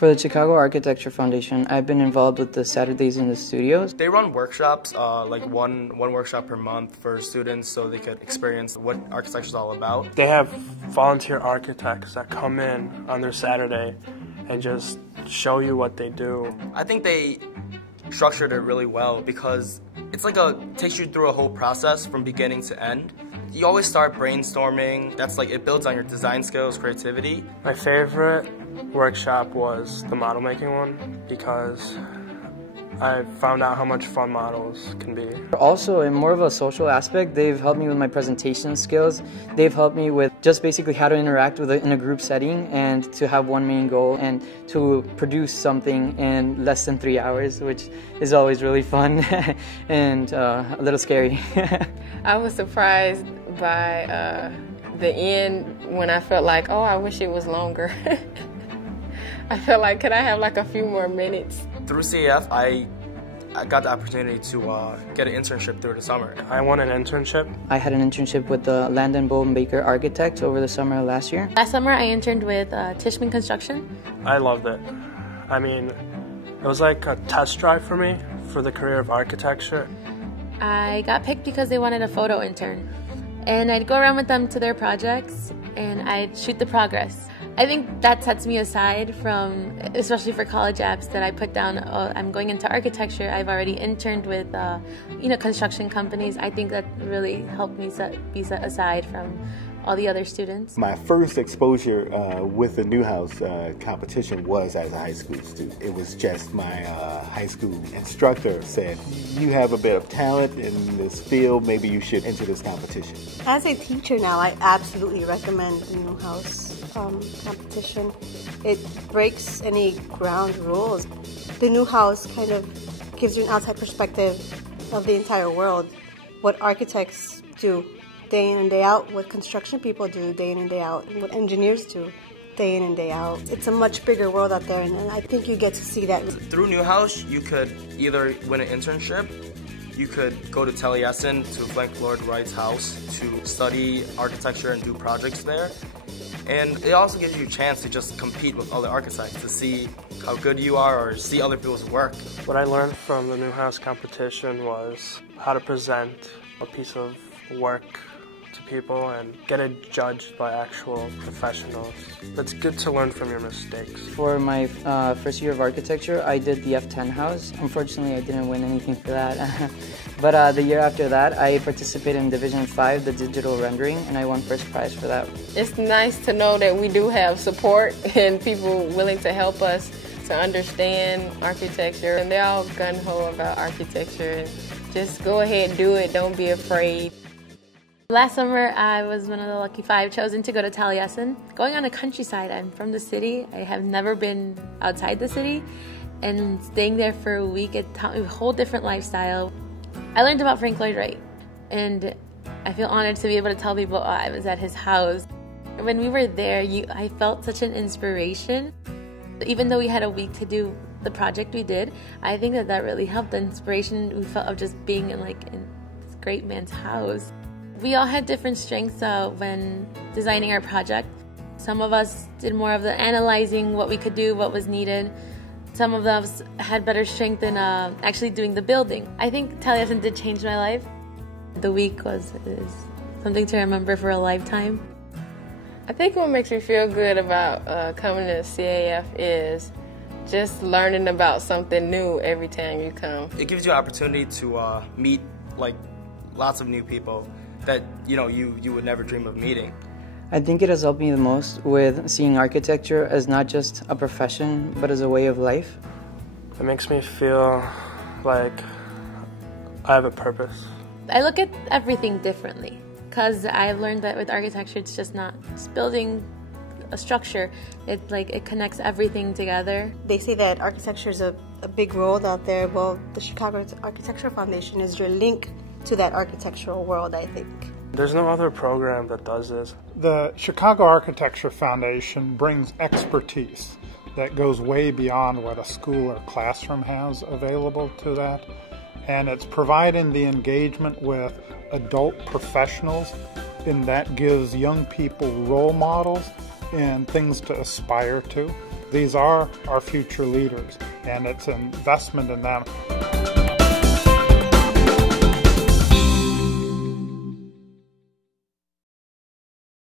For the Chicago Architecture Foundation, I've been involved with the Saturdays in the Studios. They run workshops, like one workshop per month for students so they could experience what architecture is all about. They have volunteer architects that come in on their Saturday and just show you what they do. I think they structured it really well because it's like takes you through a whole process from beginning to end. You always start brainstorming. That's like, it builds on your design skills, creativity. My favorite workshop was the model making one because I found out how much fun models can be. Also, in more of a social aspect, they've helped me with my presentation skills. They've helped me with just basically how to interact with it in a group setting and to have one main goal and to produce something in less than 3 hours, which is always really fun and a little scary. I was surprised by the end when I felt like, oh, I wish it was longer. I felt like, could I have like a few more minutes? Through CAF, I got the opportunity to get an internship through the summer. I won an internship. I had an internship with the Landon Bolton Baker Architects over the summer of last year. Last summer I interned with Tishman Construction. I loved it. I mean, it was like a test drive for me for the career of architecture. I got picked because they wanted a photo intern. And I'd go around with them to their projects and I'd shoot the progress. I think that sets me aside from, especially for college apps, that I put down, oh, I'm going into architecture. I've already interned with, construction companies. I think that really helped me be set aside from all the other students. My first exposure with the Newhouse competition was as a high school student. It was just my high school instructor said, you have a bit of talent in this field, maybe you should enter this competition. As a teacher now, I absolutely recommend the Newhouse competition. It breaks any ground rules. The Newhouse kind of gives you an outside perspective of the entire world, what architects do day in and day out, what construction people do day in and day out, and what engineers do day in and day out. It's a much bigger world out there, and I think you get to see that. Through Newhouse, you could either win an internship, you could go to Taliesin to Frank Lloyd Wright's house to study architecture and do projects there. And it also gives you a chance to just compete with other architects to see how good you are or see other people's work. What I learned from the Newhouse competition was how to present a piece of work to people and get it judged by actual professionals. It's good to learn from your mistakes. For my first year of architecture, I did the F10 house. Unfortunately, I didn't win anything for that. But the year after that, I participated in Division 5, the digital rendering, and I won first prize for that. It's nice to know that we do have support and people willing to help us to understand architecture. And they're all gung-ho about architecture. And just go ahead and do it. Don't be afraid. Last summer, I was one of the lucky 5 chosen to go to Taliesin. Going on a countryside, I'm from the city. I have never been outside the city. And staying there for a week, it taught me a whole different lifestyle. I learned about Frank Lloyd Wright, and I feel honored to be able to tell people, oh, I was at his house. When we were there, I felt such an inspiration. Even though we had a week to do the project we did, I think that really helped. The inspiration we felt of just being in this great man's house. We all had different strengths when designing our project. Some of us did more of the analyzing what we could do, what was needed. Some of us had better strength in actually doing the building. I think Taliesin did change my life. The week is something to remember for a lifetime. I think what makes me feel good about coming to CAF is just learning about something new every time you come. It gives you an opportunity to meet lots of new people that you would never dream of meeting. I think it has helped me the most with seeing architecture as not just a profession, but as a way of life. It makes me feel like I have a purpose. I look at everything differently because I've learned that with architecture, it's just not just building a structure. It connects everything together. They say that architecture is a big world out there. Well, the Chicago Architecture Foundation is your link to that architectural world, I think. There's no other program that does this. The Chicago Architecture Foundation brings expertise that goes way beyond what a school or classroom has available to that. And it's providing the engagement with adult professionals, and that gives young people role models and things to aspire to. These are our future leaders, and it's an investment in them.